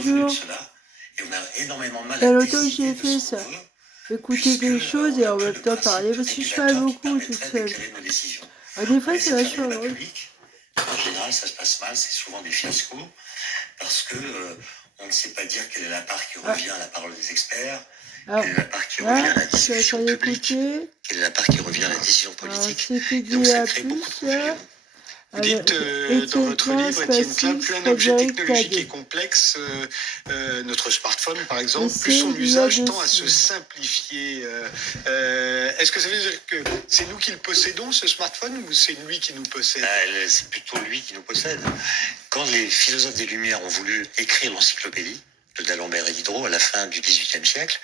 jours. Il y a longtemps que j'ai fait ça. Écouter quelque chose et en même temps parler, parce que je parle beaucoup toute seule. Alors, des fois, c'est vachement drôle. En général, ça se passe mal, c'est souvent des fiascos, parce que on ne sait pas dire quelle est la part qui revient à la parole des experts, quelle est la part qui revient à la discussion publique, quelle est la part qui revient à la décision politique. Donc ça crée beaucoup de confusion. Vous dites dans votre livre, Étienne Klein, plus un objet technologique est complexe, notre smartphone par exemple, plus son usage tend à se simplifier. Est-ce que ça veut dire que c'est nous qui le possédons, ce smartphone, ou c'est lui qui nous possède? C'est plutôt lui qui nous possède. Quand les philosophes des Lumières ont voulu écrire l'encyclopédie de d'Alembert et Diderot à la fin du XVIIIe siècle,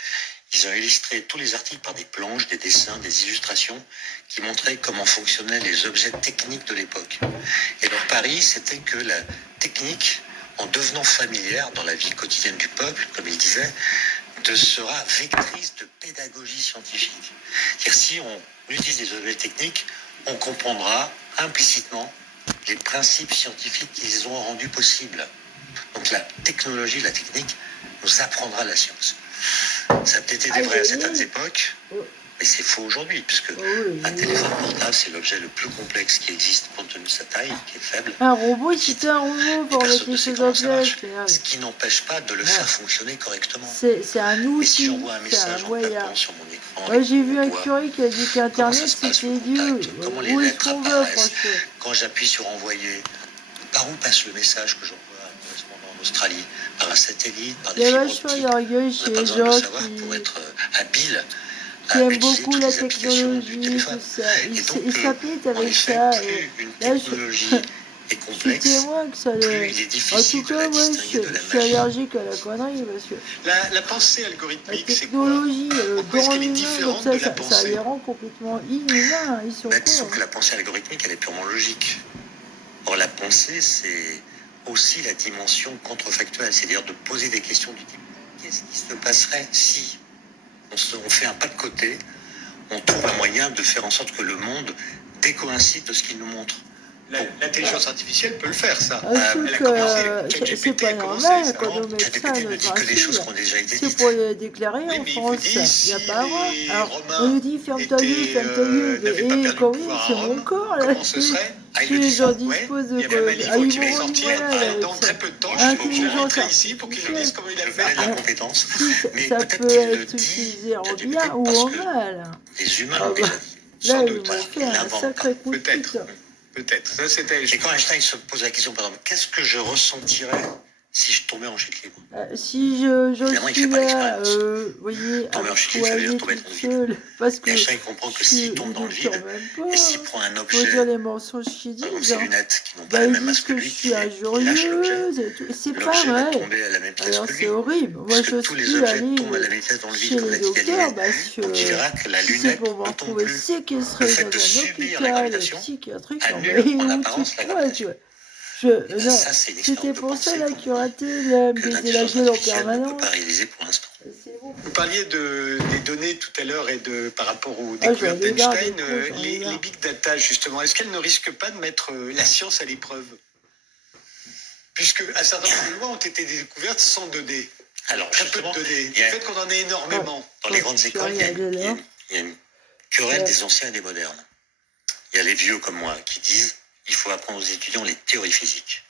ils ont illustré tous les articles par des planches, des dessins, des illustrations qui montraient comment fonctionnaient les objets techniques de l'époque. Et leur pari, c'était que la technique, en devenant familière dans la vie quotidienne du peuple, comme ils disaient, sera vectrice de pédagogie scientifique. C'est-à-dire, si on utilise des objets techniques, on comprendra implicitement les principes scientifiques qu'ils ont rendus possibles. Donc la technologie, la technique, nous apprendra la science. Ça a peut-être été vrai à certaines époques, mais c'est faux aujourd'hui, puisque un téléphone portable, c'est l'objet le plus complexe qui existe compte tenu de sa taille, qui est faible. Un robot, c'était un robot pour mettre les choses en place. Ce qui n'empêche pas de le faire fonctionner correctement. C'est un outil. Et si j'envoie un message en tapant sur mon écran, ouais, j'ai vu un curé qui a dit qu'Internet, c'était Dieu. Comment les lettres apparaissent, quand j'appuie sur envoyer, par où passe le message que j'envoie en Australie, par un satellite, par des fibres optiques. Il y a vachement chez les gens qui aiment beaucoup la technologie, tout ça. Ils s'appliquent avec ça. Là, je suis témoin que ça allait. En tout cas, moi, je suis allergique à la connerie parce que la pensée algorithmique, la technologie dans l'humain, comme ça les rend complètement inhumains. Ils sont disons que la pensée algorithmique, elle est purement logique. Or, la pensée, c'est aussi la dimension contrefactuelle, c'est-à-dire de poser des questions du type qu'est-ce qui se passerait si on fait un pas de côté, on trouve un moyen de faire en sorte que le monde décoïncide de ce qu'il nous montre. L'intelligence artificielle peut le faire, ça. Elle a commencé. C'est pas normal quand on met ça à notre insu. C'est pour les déclarer en France. Il n'y a pas à voir. Alors, on nous dit ferme ta gueule, ferme ta gueule. Et quand même, c'est mon corps là. Si j'en dispose de quoi. Ah, ils vont sortir dans très peu de temps. Je vais rentrer ici pour qu'ils nous disent comment il a fait. La compétence. Ça peut être utilisé en bien ou en mal. Les humains l'ont déjà dit. Là, ils m'ont fait un sacré coup de pute. Peut-être. Ça, c'était... Et quand Einstein se pose la question, par exemple, qu'est-ce que je ressentirais si je tombais en chute libre? Si je suis là, vous voyez, tomber en chute libre, ça veut dire tomber dans le vide. Parce que Einstein comprend que s'il tombe dans le vide, et s'il prend un objet, faut dire les mensonges qu'ils disent. Ses lunettes qui n'ont pas la même masse que lui, il lâche l'objet. C'est pas vrai. Alors c'est horrible. Moi je suis allée chez les docteurs parce que c'est pour me retrouver séquestrée dans un hôpital psychiatrique. Non mais tu vois. C'était pour ça la curatée, me baiser la gueule en permanence. Vous parliez des données tout à l'heure et par rapport aux découvertes d'Einstein, les big data justement, est-ce qu'elles ne risquent pas de mettre la science à l'épreuve? Puisque un certain nombre de lois ont été découvertes sans données. Alors, très peu de données. Le fait qu'on en ait énormément. Dans les grandes écoles, il y a une querelle des anciens et des modernes. Il y a les vieux comme moi qui disent il faut apprendre aux étudiants les théories physiques.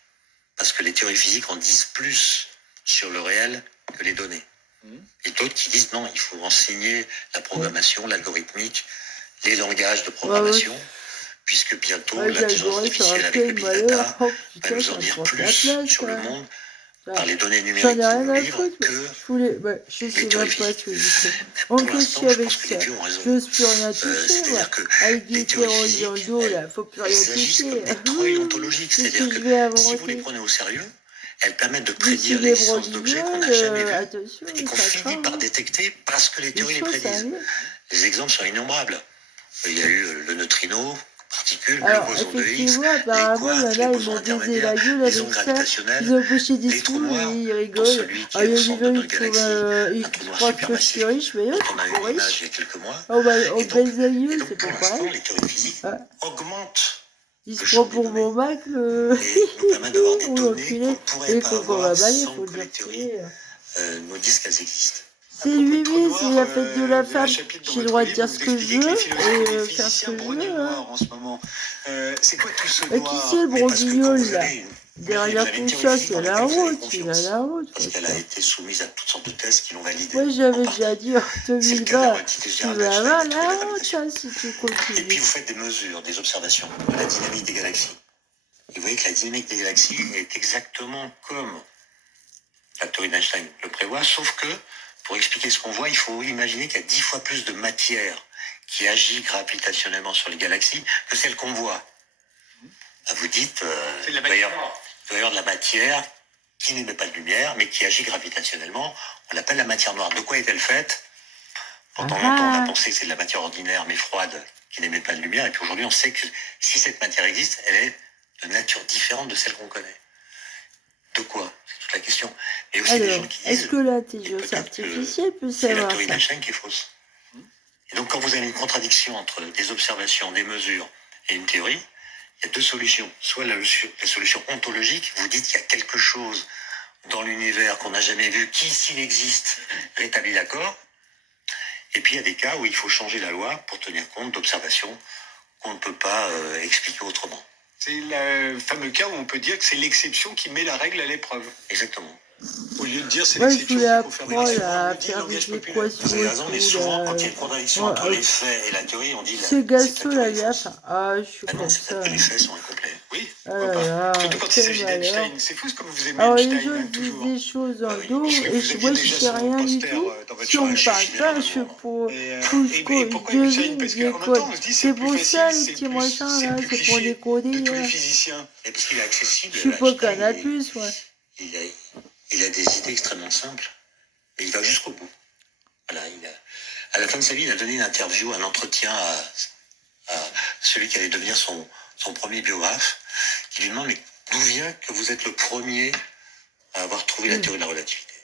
Parce que les théories physiques en disent plus sur le réel que les données. Et d'autres qui disent non, il faut enseigner la programmation, l'algorithmique, les langages de programmation, puisque bientôt l'intelligence artificielle avec le big data va nous en dire plus sur le monde par les données numériques qui nous livrent que je sais même pas ce que je fais. On réfléchit avec ça. Je n'ose plus rien toucher, moi. Avec des théories dans le dos, là, faut plus rien toucher. Des treuils ontologiques, c'est-à-dire que si vous les prenez au sérieux, elles permettent de prédire l'existence d'objets qu'on n'a jamais vus et qu'on finit par détecter parce que les théories les prédisent. Les exemples sont innombrables. Il y a eu le neutrino, particules, le boson de Higgs, les quarks, les bosons intermédiaires, les ondes gravitationnelles, les trous noirs, dont celui qui est au centre de notre galaxie, un trou noir supermassif, dont on a eu une image il y a quelques mois. Et donc pour l'instant, les théories physiques augmentent Il se prend pour mon Mac, le... on l'enculé. Et qu'on va balayer, il faut le dire. Nous disent qu'elles existent. C'est 8 mai, c'est la fête de la femme. J'ai le droit de dire ce que je veux et faire ce que je veux. En ce moment. C'est quoi tout ce noir? Qui c'est le broguignol là? Derrière tout ça, c'est la route, il a la route. Parce qu'elle a été soumise à toutes sortes de tests qui l'ont validée. Moi, j'avais déjà dit en 2020, tu vas avoir la route, si tu continues. Et puis, vous faites des mesures, des observations de la dynamique des galaxies. Et vous voyez que la dynamique des galaxies est exactement comme la théorie d'Einstein le prévoit, sauf que, pour expliquer ce qu'on voit, il faut imaginer qu'il y a 10 fois plus de matière qui agit gravitationnellement sur les galaxies que celle qu'on voit. Vous dites, d'ailleurs, de la matière qui n'émet pas de lumière, mais qui agit gravitationnellement. On l'appelle la matière noire. De quoi est-elle faite? Pendant longtemps, on a pensé que c'est de la matière ordinaire, mais froide, qui n'émet pas de lumière. Et puis aujourd'hui, on sait que si cette matière existe, elle est de nature différente de celle qu'on connaît. De quoi? C'est toute la question. Et aussi des gens qui disent, est-ce que l'intelligence artificielle peut savoir ça? C'est la théorie d'Einstein qui est fausse. Et donc, quand vous avez une contradiction entre des observations, des mesures et une théorie, il y a deux solutions. Soit la solution ontologique, vous dites qu'il y a quelque chose dans l'univers qu'on n'a jamais vu, qui, s'il existe, rétablit l'accord. Et puis il y a des cas où il faut changer la loi pour tenir compte d'observations qu'on ne peut pas expliquer autrement. C'est le fameux cas où on peut dire que c'est l'exception qui met la règle à l'épreuve. Exactement. Au lieu de dire c'est l'exception qu'il faut faire des équations. Vous avez raison, mais souvent, quand il y a une contradiction entre les faits et la théorie, on dit c'est Gasso la gaffe. Ah, je suis comme ça. C'est que les faits sont incomplets. Oui, surtout quand il s'agit d'Einstein. C'est fou comme vous aimez Einstein. Les gens disent des choses dans le dos et moi je sais rien du tout. Si on me parle pas, je peux et pourquoi Einstein? Parce qu'en même temps, on se dit c'est pour ça les petits machins là, c'est pour décoder. De tous les physiciens. Et parce qu'il est accessible. Je suis pas Canal+, ouais. Il a des idées extrêmement simples, et il va jusqu'au bout. Voilà, à la fin de sa vie, il a donné une interview, un entretien à celui qui allait devenir son premier biographe, qui lui demande, mais d'où vient que vous êtes le premier à avoir trouvé la théorie de la relativité?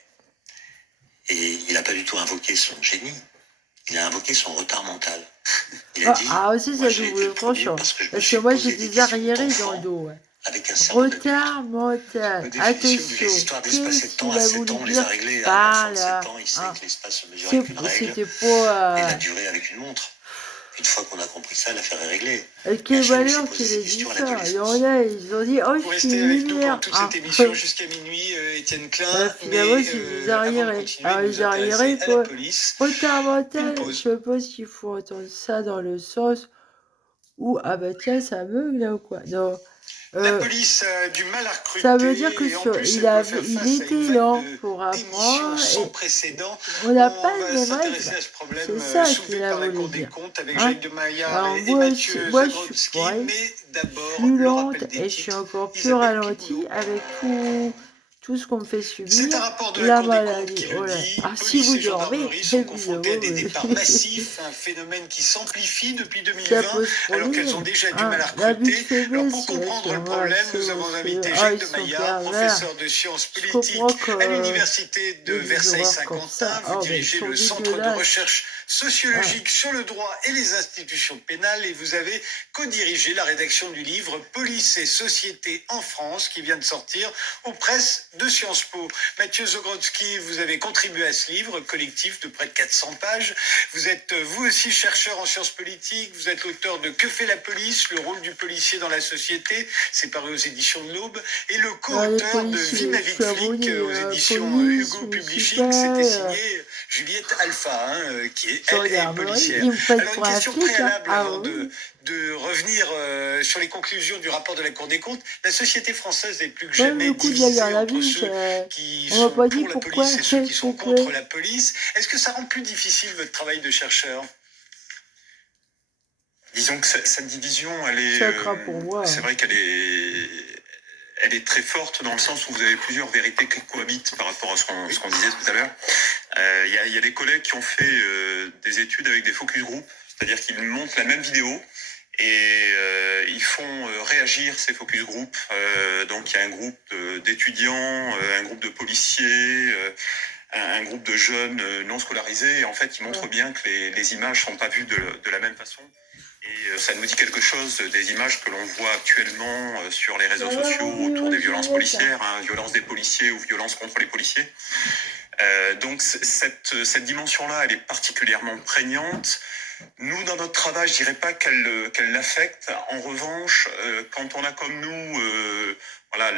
Et il n'a pas du tout invoqué son génie, il a invoqué son retard mental. Il a dit, aussi ça joue franchement, parce que moi j'ai des arriérés dans le dos, ouais. Avec un cerveau retard mental. Attention, qu'est-ce qu'il a voulu dire par là? C'était pas... Et la durée avec une montre. Une fois qu'on a compris ça, l'affaire est réglée. Quel valeur qu'il ait dit ça? Il y en a, ils ont dit, oh, je suis lumière. Toute cette émission jusqu'à minuit, Étienne Klein. Finalement, c'est des arriérés. Les arriérés, quoi. Retard mental, je sais pas s'il faut entendre ça dans le sens où, ah bah tiens, ça bug là ou quoi? Non. La police a du mal à recruter. Ça veut dire que il était lent pour apprendre. Sans précédent. On n'a pas le même règle. C'est ça qu'il a voulu dire. Avec Jacques de Maillard et moi, Mathieu je suis plus lente et je suis encore plus ralentie avec tout ce qu'on me fait subir. C'est un rapport de la maladie. Qui le dit. Si vous dormez, sont confrontés à des départs massifs, un phénomène qui s'amplifie depuis 2020, alors qu'elles ont déjà du mal à recruter. Alors pour comprendre le problème, nous avons invité Jacques de Maillard, professeur de sciences politiques à l'université de Versailles-Saint-Quentin. Vous dirigez le centre de recherche sociologique sur le droit et les institutions pénales et vous avez co-dirigé la rédaction du livre Police et société en France qui vient de sortir aux presses de Sciences Po. Mathieu Zogrodski, vous avez contribué à ce livre collectif de près de 400 pages. Vous êtes vous aussi chercheur en sciences politiques, vous êtes l'auteur de Que fait la police? Le rôle du policier dans la société, c'est paru aux éditions de l'Aube, et le co-auteur de Vie ma vie de flic aux éditions Hugo Publishing, c'était signé Juliette Alpha, qui est elle policière. Alors une question préalable avant de revenir sur les conclusions du rapport de la Cour des comptes. La société française est plus que jamais divisée entre ceux qui sont pour la police et ceux qui sont contre la police. Est-ce que ça rend plus difficile votre travail de chercheur? Disons que cette division, c'est vrai qu'elle est très forte dans le sens où vous avez plusieurs vérités qui cohabitent par rapport à ce qu'on disait tout à l'heure. Il y a des collègues qui ont fait des études avec des focus group, c'est-à-dire qu'ils montent la même vidéo et ils font réagir ces focus group. Donc il y a un groupe d'étudiants, un groupe de policiers, un groupe de jeunes non scolarisés. Et en fait, il montre bien que les images sont pas vues de la même façon. Et ça nous dit quelque chose des images que l'on voit actuellement sur les réseaux sociaux autour des violences policières, violences des policiers ou violences contre les policiers. Donc cette dimension-là, elle est particulièrement prégnante. Nous, dans notre travail, je dirais pas qu'elle l'affecte. En revanche, quand on a comme nous voilà,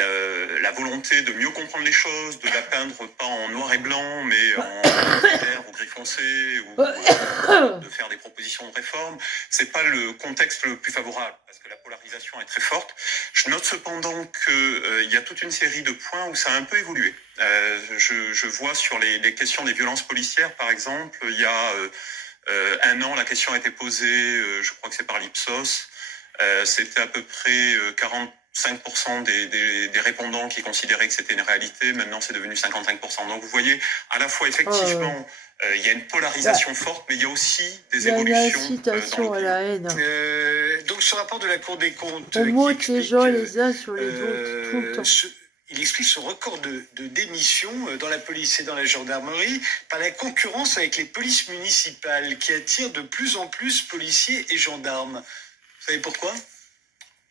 la volonté de mieux comprendre les choses, de la peindre pas en noir et blanc, mais en vert ou gris foncé, ou de faire des propositions de réforme, c'est pas le contexte le plus favorable, parce que la polarisation est très forte. Je note cependant qu'il y a toute une série de points où ça a un peu évolué. Je vois sur les questions des violences policières, par exemple, il y a 1 an, la question a été posée, je crois que c'est par l'Ipsos, c'était à peu près 45% des répondants qui considéraient que c'était une réalité. Maintenant, c'est devenu 55%. Donc, vous voyez, à la fois, effectivement, il y a une polarisation forte, mais il y a aussi des évolutions. Incitation à la haine. Donc, ce rapport de la Cour des comptes... On monte les gens les uns sur les autres tout le temps. Il explique ce record de démissions dans la police et dans la gendarmerie par la concurrence avec les polices municipales qui attirent de plus en plus policiers et gendarmes. Vous savez pourquoi ?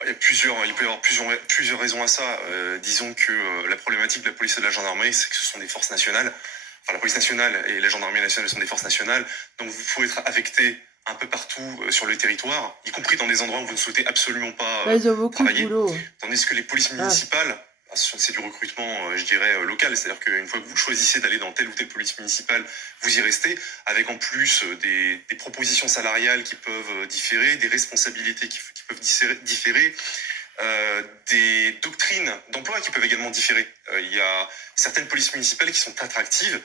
Il peut y avoir plusieurs raisons à ça. Disons que la problématique de la police et de la gendarmerie, c'est que ce sont des forces nationales. Enfin, la police nationale et la gendarmerie nationale sont des forces nationales. Donc, vous pouvez être affecté un peu partout sur le territoire, y compris dans des endroits où vous ne souhaitez absolument pas ils ont beaucoup travailler. De boulot. Tandis que les polices municipales, c'est du recrutement, je dirais, local. C'est-à-dire qu'une fois que vous choisissez d'aller dans telle ou telle police municipale, vous y restez, avec en plus des propositions salariales qui peuvent différer, des responsabilités qui peuvent différer, des doctrines d'emploi qui peuvent également différer. Il y a certaines polices municipales qui sont attractives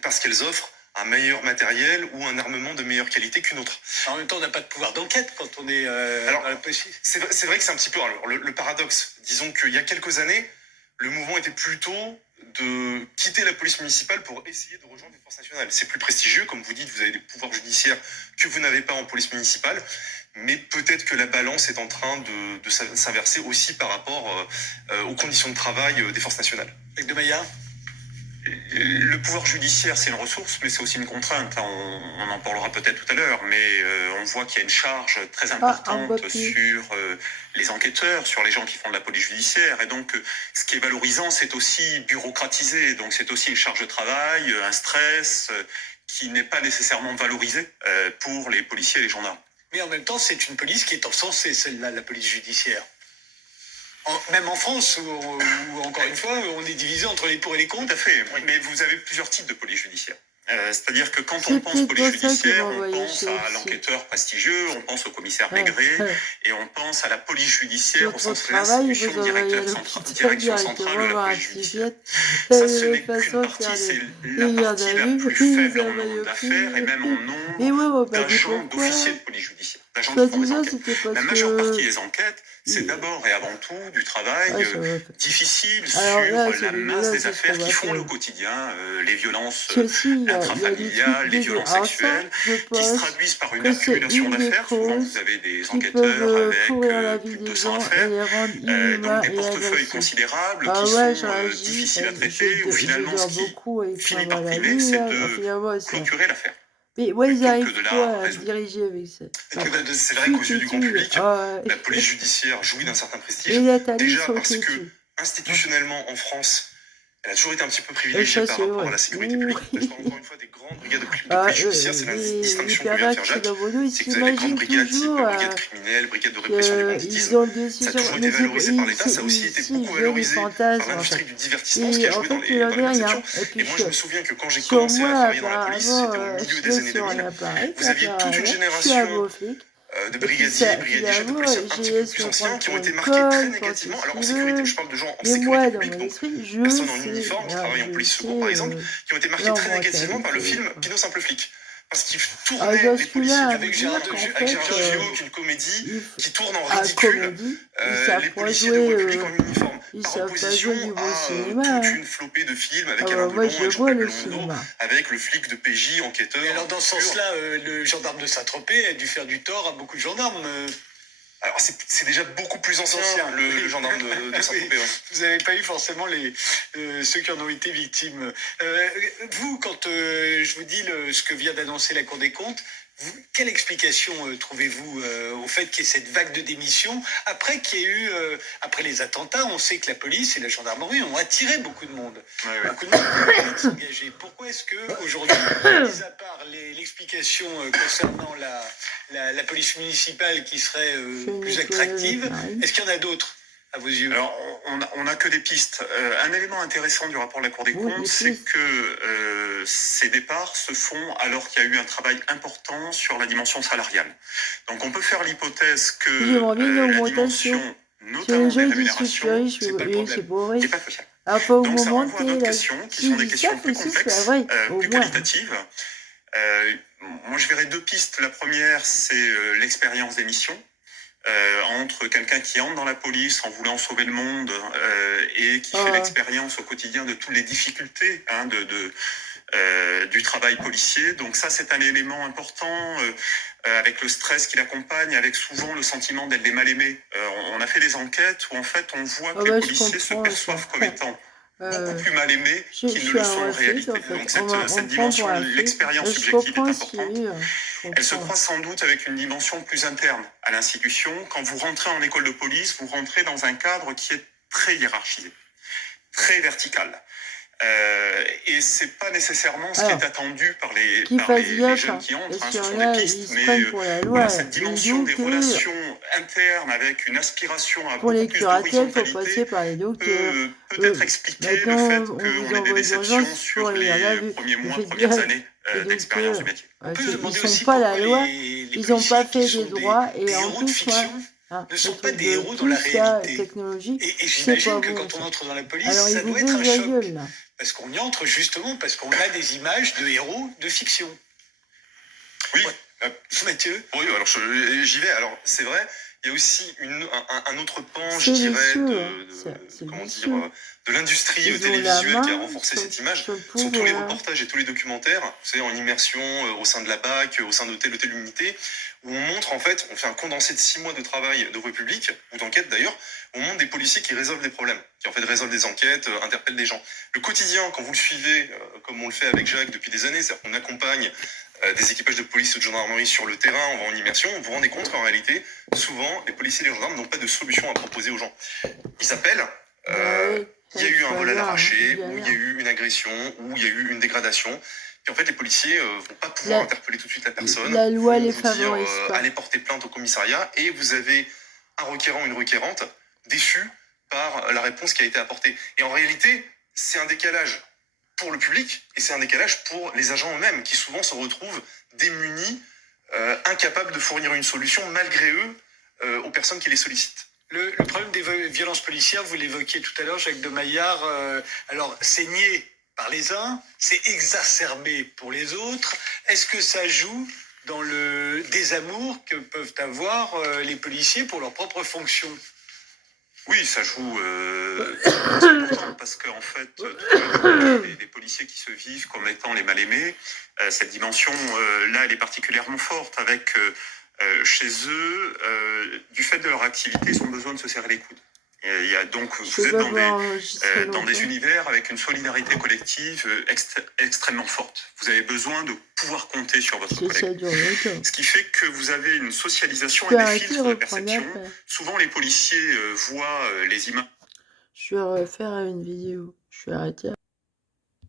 parce qu'elles offrent un meilleur matériel ou un armement de meilleure qualité qu'une autre. En même temps, on n'a pas de pouvoir d'enquête quand on est dans la police. C'est vrai que c'est un petit peu le paradoxe. Disons qu'il y a quelques années, le mouvement était plutôt de quitter la police municipale pour essayer de rejoindre les forces nationales. C'est plus prestigieux, comme vous dites, vous avez des pouvoirs judiciaires que vous n'avez pas en police municipale, mais peut-être que la balance est en train de s'inverser aussi par rapport aux conditions de travail des forces nationales. Avec de Maillard ? Le pouvoir judiciaire, c'est une ressource, mais c'est aussi une contrainte. On en parlera peut-être tout à l'heure, mais on voit qu'il y a une charge très importante sur les enquêteurs, sur les gens qui font de la police judiciaire. Et donc, ce qui est valorisant, c'est aussi bureaucratisé. Donc, c'est aussi une charge de travail, un stress qui n'est pas nécessairement valorisé pour les policiers et les gendarmes. Mais en même temps, c'est une police qui est encensée, celle-là, la police judiciaire. Même en France, où encore une fois, on est divisé entre les pour et les contre. Tout à fait, mais vous avez plusieurs types de police judiciaire. C'est-à-dire que quand on pense police judiciaire, on pense à l'enquêteur prestigieux, on pense au commissaire Maigret, et on pense à la police judiciaire au sens de l'institution direction centrale de la police judiciaire. Ça, ce n'est qu'une partie, c'est la partie la plus faible en nombre d'affaires et même en nombre d'agents d'officiers de police judiciaire. La majeure partie des enquêtes, c'est d'abord et avant tout du travail difficile sur la masse des affaires qui font le quotidien, les violences intrafamiliales, les violences sexuelles, qui se traduisent par une accumulation d'affaires. Souvent, vous avez des enquêteurs avec plus de 200 affaires, donc des portefeuilles considérables qui sont difficiles à traiter, ou finalement, ce qui finit par primer, c'est de clôturer l'affaire. Mais ouais, ils arrivent pas à se diriger avec ça. C'est vrai qu'aux yeux du grand public, la police judiciaire jouit d'un certain prestige. Déjà parce que, institutionnellement, en France, elle a toujours été un petit peu privilégiée par rapport à la sécurité publique. Je parle encore une fois des grandes brigades de police judiciaire, c'est la distinction que vient de faire Jacques. C'est que vous avez les grandes brigades type brigade criminelle, brigade de répression du banditisme. Ça a toujours été valorisé par l'État, ça a aussi été beaucoup valorisé par l'industrie du divertissement, ce qui a joué dans les navigation. Et moi, je me souviens que quand j'ai commencé à travailler dans la police, c'était au milieu des années 2000, vous aviez toute une génération de brigadiers, brigadiers, de policiers un petit peu plus anciens qui ont été marqués très négativement. Alors en sécurité, je parle de gens en sécurité publique, donc personnes en uniforme qui travaillent en police secours par exemple, qui ont été marqués très négativement par le film Pinot Simple Flic. Parce qu'il tournait les policiers avec Gérard Jugnot, une comédie qui tourne en ridicule les policiers de République en uniforme, par opposition à toute une flopée de films avec Alain Delon, Jean-Paul Belmondo, avec le flic de PJ, enquêteur. Et alors dans ce sens-là, le gendarme de Saint-Tropez a dû faire du tort à beaucoup de gendarmes. Alors, c'est déjà beaucoup plus ancien, le gendarme de Saint-Tropez. Ouais. Vous n'avez pas eu forcément ceux qui en ont été victimes. Vous, quand je vous dis ce que vient d'annoncer la Cour des comptes, quelle explication trouvez-vous au fait qu'il y ait cette vague de démissions après qu'il y ait eu, après les attentats, on sait que la police et la gendarmerie ont attiré beaucoup de monde. Ouais. Beaucoup de monde a s'engager. Pourquoi est-ce qu'aujourd'hui, mis à part l'explication concernant la police municipale qui serait plus attractive, est-ce qu'il y en a d'autres à vos yeux? Alors, on n'a que des pistes. Un élément intéressant du rapport de la Cour des comptes, c'est que ces départs se font alors qu'il y a eu un travail important sur la dimension salariale. Donc, on peut faire l'hypothèse que la dimension, notamment des rémunérations, c'est pas le problème, n'est pas faisable. Donc, ça renvoie à d'autres questions, qui sont des questions plus complexes, plus qualitatives. Moi, je verrais deux pistes. La première, c'est l'expérience des missions. Entre quelqu'un qui entre dans la police en voulant sauver le monde et qui fait l'expérience au quotidien de toutes les difficultés du travail policier. Donc ça, c'est un élément important avec le stress qui l'accompagne, avec souvent le sentiment d'être des mal-aimés. On a fait des enquêtes où en fait on voit que les policiers se perçoivent comme étant beaucoup plus mal aimés qu'ils ne le sont en réalité. En fait. Donc cette dimension, l'expérience subjective est importante. Elle se croise sans doute avec une dimension plus interne à l'institution. Quand vous rentrez en école de police, vous rentrez dans un cadre qui est très hiérarchisé, très vertical. Et c'est pas nécessairement ce qui est attendu par les jeunes qui entrent, ce sont des pistes, mais on a cette dimension des relations internes avec une aspiration à beaucoup plus d'horizontalité peut être expliquer le fait qu'on ait des déceptions sur les premiers mois, premières années d'expérience du métier. Ils n'ont pas la loi, ils n'ont pas fait des droits, et en plus, ne sont pas des héros dans la réalité. Technologie, et j'imagine que quand on entre dans la police, ça doit être un choc. Parce qu'on y entre justement parce qu'on a des images de héros de fiction. Oui. Mathieu? Oui, alors j'y vais. Alors c'est vrai, il y a aussi un autre pan, je dirais, de l'industrie télévisuelle qui a renforcé cette image. Ce sont tous les reportages et tous les documentaires, vous savez, en immersion au sein de la BAC, au sein de telle ou telle unité, où on montre en fait, on fait un condensé de 6 mois de travail de voie publique, ou d'enquête d'ailleurs, on montre des policiers qui résolvent des problèmes, qui en fait résolvent des enquêtes, interpellent des gens. Le quotidien, quand vous le suivez, comme on le fait avec Jacques depuis des années, c'est-à-dire qu'on accompagne des équipages de police ou de gendarmerie sur le terrain, on va en immersion, vous vous rendez compte qu'en réalité, souvent, les policiers et les gendarmes n'ont pas de solution à proposer aux gens. Ils appellent, il y a eu un vol à l'arraché, ou il y a eu une agression, ou il y a eu une dégradation. Puis en fait, les policiers vont pas pouvoir interpeller tout de suite la personne. La loi les favorise pas. Allez porter plainte au commissariat, et vous avez un requérant ou une requérante déçu par la réponse qui a été apportée. Et en réalité, c'est un décalage pour le public, et c'est un décalage pour les agents eux-mêmes, qui souvent se retrouvent démunis, incapables de fournir une solution, malgré eux, aux personnes qui les sollicitent. Le problème des violences policières, vous l'évoquiez tout à l'heure, Jacques de Maillard, alors c'est nié par les uns, c'est exacerbé pour les autres. Est-ce que ça joue dans le désamour que peuvent avoir les policiers pour leur propre fonction? Oui, ça joue parce qu'en fait, les policiers qui se vivent comme étant les mal-aimés, cette dimension-là, elle est particulièrement forte avec, chez eux, du fait de leur activité, ils ont besoin de se serrer les coudes. Il y a donc, vous êtes dans des univers avec une solidarité collective extrêmement forte. Vous avez besoin de pouvoir compter sur votre collègue. Ce qui fait que vous avez une socialisation et des filtres de perception. Souvent, les policiers voient les images. Je vais refaire une vidéo. Je vais arrêter.